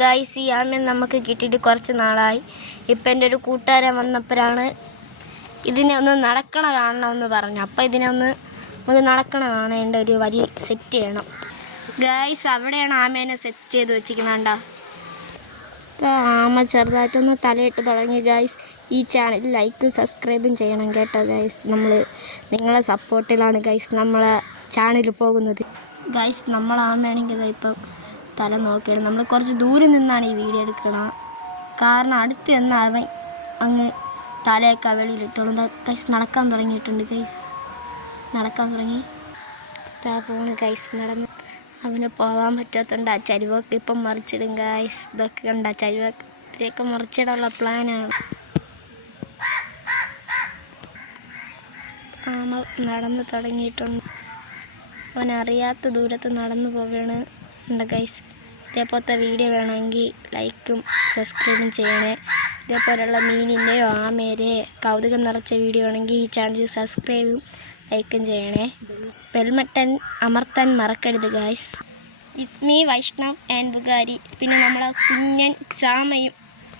Guys, ഈ ആമയെ നമുക്ക് കിട്ടിയിട്ട് കുറച്ച് നാളായി. ഇപ്പം എൻ്റെ ഒരു കൂട്ടുകാരൻ വന്നപ്പോഴാണ് ഇതിനെ ഒന്ന് നടക്കണ കാണണമെന്ന് പറഞ്ഞു. അപ്പം ഇതിനെ ഒന്ന് നമുക്ക് നടക്കണ കാണേണ്ട ഒരു വരി സെറ്റ് ചെയ്യണം. ഗൈസ്, അവിടെയാണ് ആമേനെ സെറ്റ് ചെയ്ത് വെച്ചിരിക്കണണ്ട. ആമ ചെറുതായിട്ടൊന്ന് തലയിട്ട് തുടങ്ങി. ഗൈസ്, ഈ ചാനൽ ലൈക്കും സബ്സ്ക്രൈബും ചെയ്യണം കേട്ടോ ഗൈസ്. നിങ്ങളെ സപ്പോർട്ടിലാണ് ഗൈസ് നമ്മളെ ചാനൽ പോകുന്നത്. ഗൈസ്, നമ്മളാമയാണെങ്കിൽ ഇപ്പം തല നോക്കിയാണ്. നമ്മൾ കുറച്ച് ദൂരം നിന്നാണ് ഈ വീഡിയോ എടുക്കണം. കാരണം അടുത്ത് എന്നാൽ അവൻ അങ്ങ് തലയൊക്കെ വെളിയിലിട്ടോളും. ഗൈസ്, നടക്കാൻ തുടങ്ങിയിട്ടുണ്ട്. ഗൈസ്, നടക്കാൻ തുടങ്ങി. പോണ് ഗൈസ്, നടന്ന്. അവന് പോകാൻ പറ്റാത്തതുകൊണ്ട് ആ ചരിവൊക്കെ ഇപ്പം മറിച്ചിടും. ഗൈസ്, ഇതൊക്കെ കണ്ട ചരിവൊക്കെ ഇത്രയൊക്കെ മറിച്ചിടാനുള്ള പ്ലാനാണ്. ആമ നടന്ന് തുടങ്ങിയിട്ടുണ്ട്. അവനറിയാത്ത ദൂരത്ത് നടന്നു പോവുകയാണ്. ഉണ്ട് ഗൈസ്. ഇതേപോലത്തെ വീഡിയോ വേണമെങ്കിൽ ലൈക്കും സബ്സ്ക്രൈബും ചെയ്യണേ. ഇതേപോലെയുള്ള മീനിൻ്റെയോ ആമേരെയോ കൗതുകം നിറച്ച വീഡിയോ വേണമെങ്കിൽ ഈ ചാനൽ സബ്സ്ക്രൈബും ലൈക്കും ചെയ്യണേ. ബെൽബട്ടൺ അമർത്താൻ മറക്കരുത് guys. It's me Vaishnav and Bugari. പിന്നെ നമ്മളെ കുഞ്ഞൻ ചാമയും